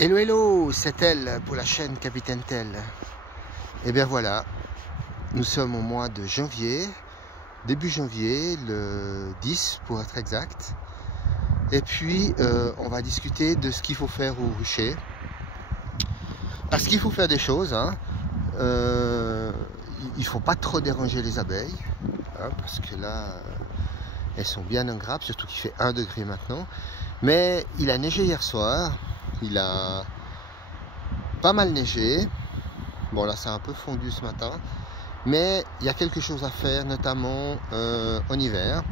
Hello hello, c'est elle pour la chaîne Capitaine Tel. Et bien voilà, nous sommes au mois de janvier, début janvier, le 10 pour être exact. Et puis on va discuter de ce qu'il faut faire au rucher. Parce qu'il faut faire des choses, hein. Il ne faut pas trop déranger les abeilles, hein, parce que là, elles sont bien en grappe, surtout qu'il fait 1 degré maintenant. Mais il a neigé hier soir, il a pas mal neigé. Bon là c'est un peu fondu ce matin, mais il y a quelque chose à faire, notamment en hiver.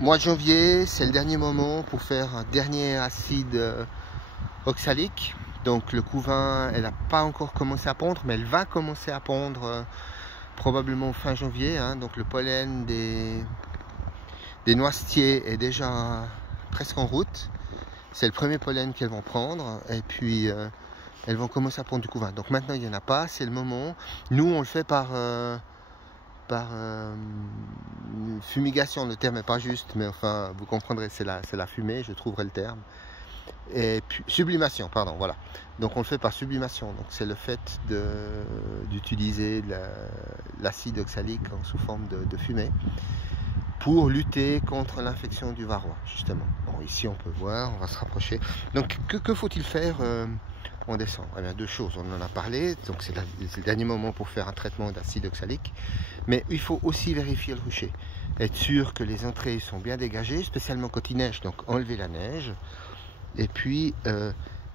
Mois de janvier, c'est le dernier moment pour faire un dernier acide oxalique. Donc le couvain, elle n'a pas encore commencé à pondre, mais elle va commencer à pondre probablement fin janvier, hein. Donc le pollen des noisetiers est déjà presque en route. C'est le premier pollen qu'elles vont prendre, et puis elles vont commencer à prendre du couvain. Donc maintenant il n'y en a pas, c'est le moment. Nous on le fait par fumigation, le terme n'est pas juste, mais enfin vous comprendrez, c'est la fumée, je trouverai le terme. Et puis sublimation, pardon, voilà. Donc on le fait par sublimation, donc c'est le fait d'utiliser l'acide oxalique sous forme de fumée pour lutter contre l'infection du varroa, justement. Bon, ici on peut voir, on va se rapprocher. Donc que faut-il faire en décembre? Eh bien, deux choses, on en a parlé, donc c'est le dernier moment pour faire un traitement d'acide oxalique, mais il faut aussi vérifier le rucher, être sûr que les entrées sont bien dégagées, spécialement quand il neige, donc enlever la neige. Et puis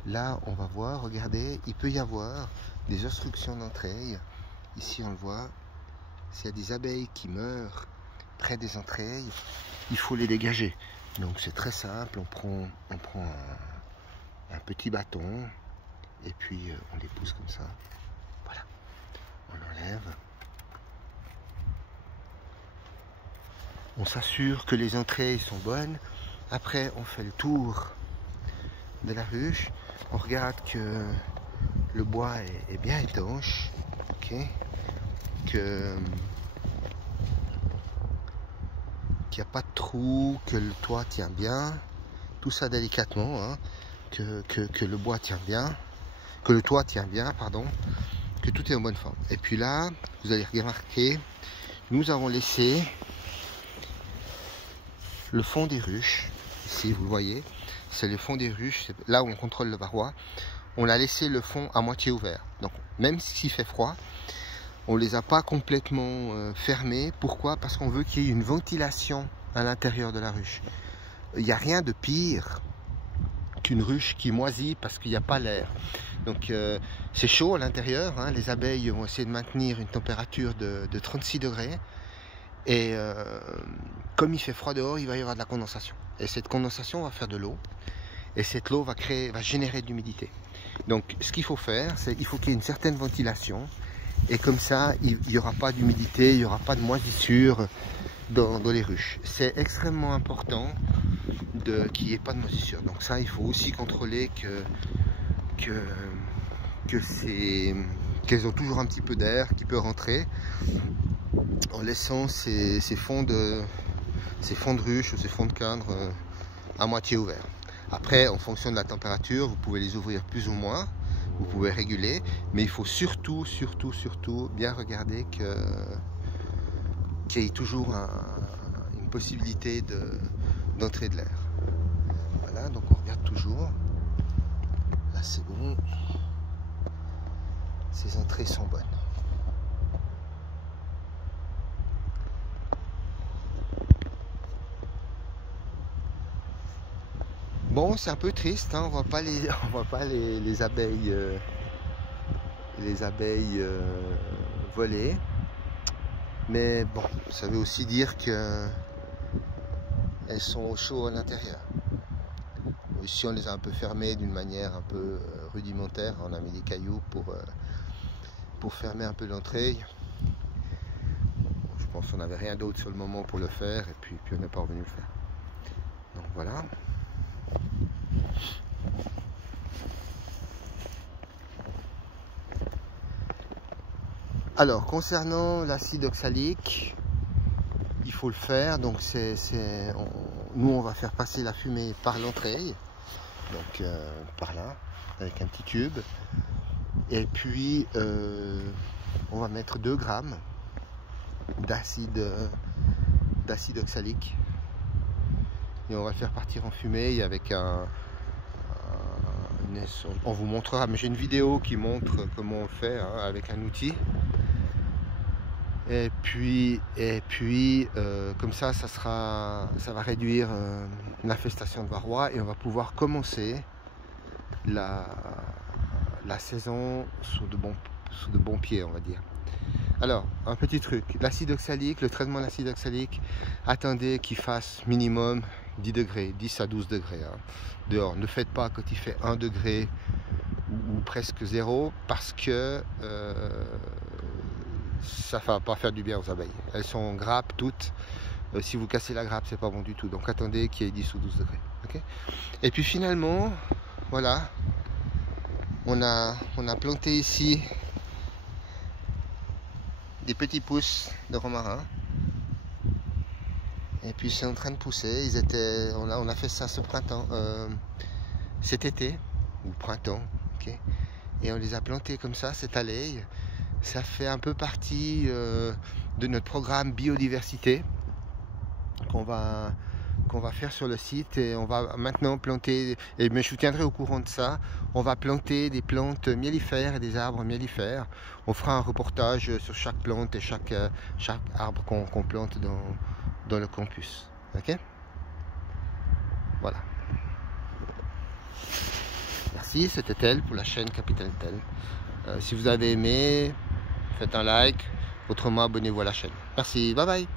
là on va voir, regardez, il peut y avoir des obstructions d'entrée. Ici on le voit, s'il y a des abeilles qui meurent près des entrailles, il faut les dégager. Donc c'est très simple, on prend un petit bâton et puis on les pousse comme ça. Voilà, on enlève. On s'assure que les entrailles sont bonnes. Après on fait le tour de la ruche. On regarde que le bois est bien étanche, okay, qu'il n'y a pas de trou, que le toit tient bien, tout ça délicatement, hein, que le bois tient bien, que le toit tient bien, pardon, que tout est en bonne forme. Et puis là, vous allez remarquer, nous avons laissé le fond des ruches, ici vous le voyez, c'est le fond des ruches, c'est là où on contrôle le varroa. On a laissé le fond à moitié ouvert, donc même s'il fait froid, on ne les a pas complètement fermés. Pourquoi? Parce qu'on veut qu'il y ait une ventilation à l'intérieur de la ruche. Il n'y a rien de pire qu'une ruche qui moisit parce qu'il n'y a pas l'air. Donc c'est chaud à l'intérieur, hein. Les abeilles vont essayer de maintenir une température de 36 degrés. Et comme il fait froid dehors, il va y avoir de la condensation. Et cette condensation va faire de l'eau. Et cette eau va générer de l'humidité. Donc ce qu'il faut faire, c'est qu'il faut qu'il y ait une certaine ventilation. Et comme ça, il n'y aura pas d'humidité, il n'y aura pas de moisissure dans les ruches. C'est extrêmement important qu'il n'y ait pas de moisissure. Donc ça, il faut aussi contrôler qu'elles ont toujours un petit peu d'air qui peut rentrer en laissant ces fonds de ruche ou ces fonds de cadre à moitié ouverts. Après, en fonction de la température, vous pouvez les ouvrir plus ou moins. Vous pouvez réguler, mais il faut surtout bien regarder qu'il y ait toujours une possibilité d'entrée de l'air. Voilà, donc on regarde toujours. Là c'est bon. Ces entrées sont bonnes. Bon, c'est un peu triste, hein, on voit pas les abeilles, voler. Mais bon, ça veut aussi dire que elles sont au chaud à l'intérieur. Ici, on les a un peu fermées d'une manière un peu rudimentaire. On a mis des cailloux pour fermer un peu l'entrée. Je pense qu'on n'avait rien d'autre sur le moment pour le faire, et puis on n'est pas revenu le faire. Donc voilà. Alors, concernant l'acide oxalique, il faut le faire. Donc, nous, on va faire passer la fumée par l'entrée, donc par là. avec un petit tube. Et puis on va mettre 2 grammes d'acide oxalique. Et on va le faire partir en fumée et avec on vous montrera, mais j'ai une vidéo qui montre comment on le fait hein, avec un outil. Et puis comme ça, ça va réduire l'infestation de varroa et on va pouvoir commencer la saison sur de bons pieds, on va dire. Alors, un petit truc, l'acide oxalique, le traitement de l'acide oxalique, attendez qu'il fasse minimum 10 degrés, 10 à 12 degrés hein, dehors. Ne faites pas quand il fait 1 degré ou presque 0 parce que ça ne va pas faire du bien aux abeilles. Elles sont grappes toutes. Si vous cassez la grappe, c'est pas bon du tout. Donc attendez qu'il y ait 10 ou 12 degrés. Okay, et puis finalement, voilà, on a planté ici des petits pousses de romarin. Et puis c'est en train de pousser. On a fait ça ce printemps, cet été ou printemps. Okay, et on les a plantés comme ça, cette allée. Ça fait un peu partie de notre programme biodiversité qu'on va faire sur le site et on va maintenant planter, mais je vous tiendrai au courant de ça, on va planter des plantes mellifères et des arbres mellifères. On fera un reportage sur chaque plante et chaque arbre qu'on plante dans le campus. Ok, voilà. Merci, c'était Tel pour la chaîne Capitaine Tel. Si vous avez aimé, faites un like, autrement abonnez-vous à la chaîne. Merci, bye bye.